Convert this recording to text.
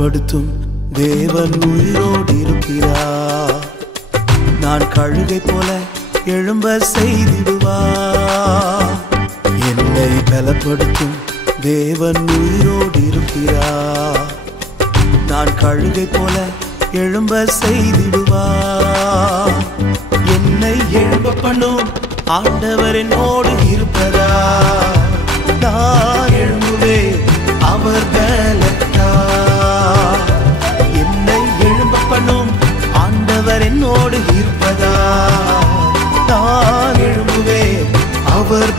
பலப்படுத்தும் தேவன் உயிரோடு இருக்கிறார். நான் கழுகை போல எழும்ப செய்திடுவார். என்னை பலப்படுத்தும் தேவன் உயிரோடு இருக்கிறார். நான் கழுகை போல எழும்ப செய்திடுவார். என்னை எழும்ப பண்ணும் ஆண்டவர் என்னோடு இருப்பதா. நான் எழும்புவேன் அவர் பலத்தால். என்னை எழும்ப பண்ணும் ஆண்டவர் என்னோடு இருப்பதா. நான் எழும்புவேன் அவர்